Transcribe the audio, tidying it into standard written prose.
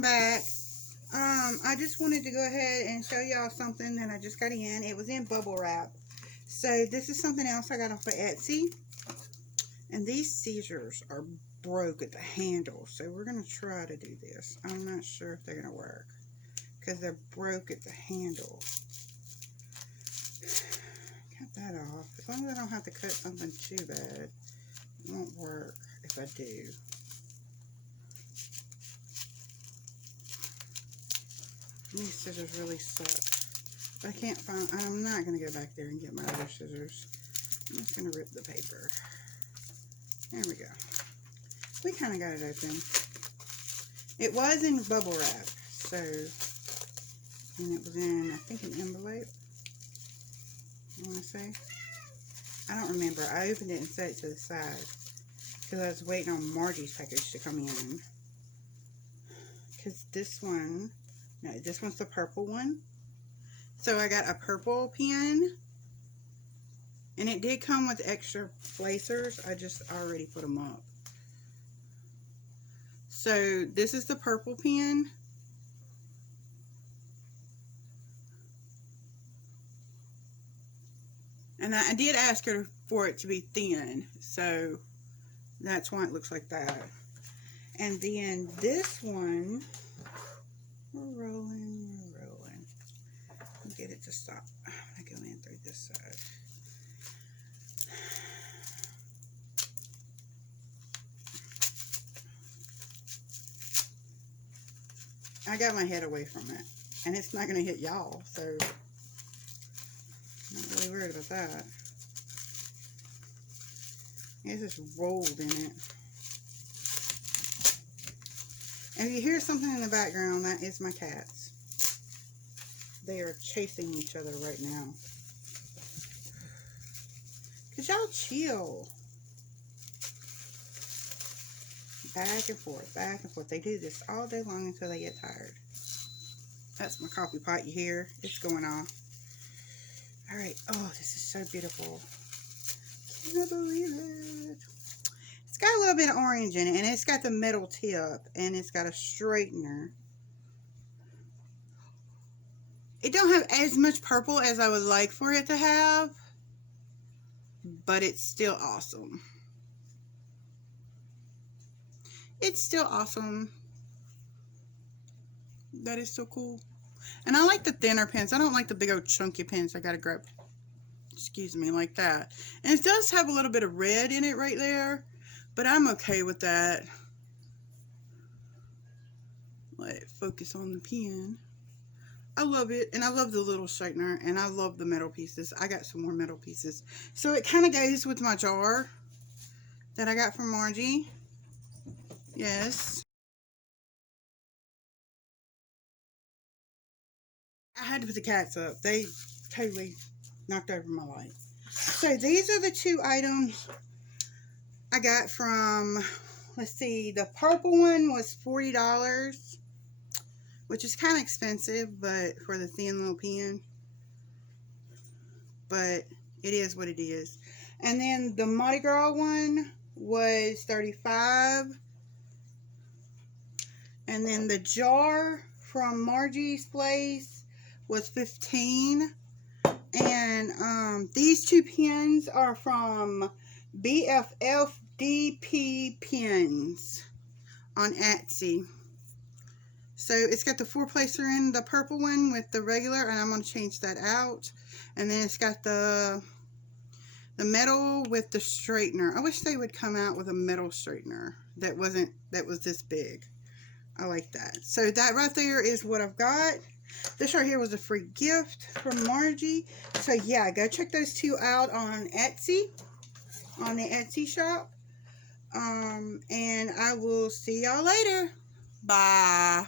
welcome back. I just wanted to go ahead and show y'all something that I just got in. It was in bubble wrap. So this is something else I got off of Etsy. And these scissors are broke at the handle. So we're going to try to do this. I'm not sure if they're going to work, because they're broke at the handle. Cut that off. As long as I don't have to cut something too bad, it won't work if I do. These scissors really suck. I can't find, I'm not going to go back there and get my other scissors. I'm just going to rip the paper. There we go. We kind of got it open. It was in bubble wrap, so, and it was in, I think, an envelope, I want to say. I don't remember. I opened it and set it to the side, because I was waiting on Margie's package to come in. Because this one, no, this one's the purple one. So I got a purple pen. And it did come with extra placers. I just already put them up. So this is the purple pen. And I did ask her for it to be thin. So that's why it looks like that. And then this one, we're rolling. Get it to stop. I'm going to go in through this side. I got my head away from it, and it's not going to hit y'all, so not really worried about that. It's just rolled in it. And if you hear something in the background, that is my cats. They are chasing each other right now. Cause y'all chill. Back and forth, back and forth. They do this all day long until they get tired. That's my coffee pot you hear. It's going off. Alright. Oh, this is so beautiful. Can't believe it. It's got a little bit of orange in it, and it's got the metal tip, and it's got a straightener. It don't have as much purple as I would like for it to have, but it's still awesome. It's still awesome. That is so cool. And I like the thinner pens. I don't like the big old chunky pens I gotta grab, excuse me, like that. And it does have a little bit of red in it right there, but I'm okay with that. Let it focus on the pen. I love it, and I love the little straightener, and I love the metal pieces. I got some more metal pieces. So it kind of goes with my jar that I got from Margie. Yes. I had to put the cats up. They totally knocked over my light. So these are the two items I got from, let's see, the purple one was $40. Which is kind of expensive, but for the thin little pen. But it is what it is. And then the Mardi Gras one was $35. And then the jar from Margie's place was $15. And these two pens are from BFFDP Pens on Etsy. So it's got the 4-placer in the purple one with the regular, and I'm going to change that out. And then it's got the metal with the straightener. I wish they would come out with a metal straightener that was this big. I like that. So that right there is what I've got. This right here was a free gift from Margie. So yeah, go check those two out on Etsy, on the Etsy shop. And I will see y'all later. Bye.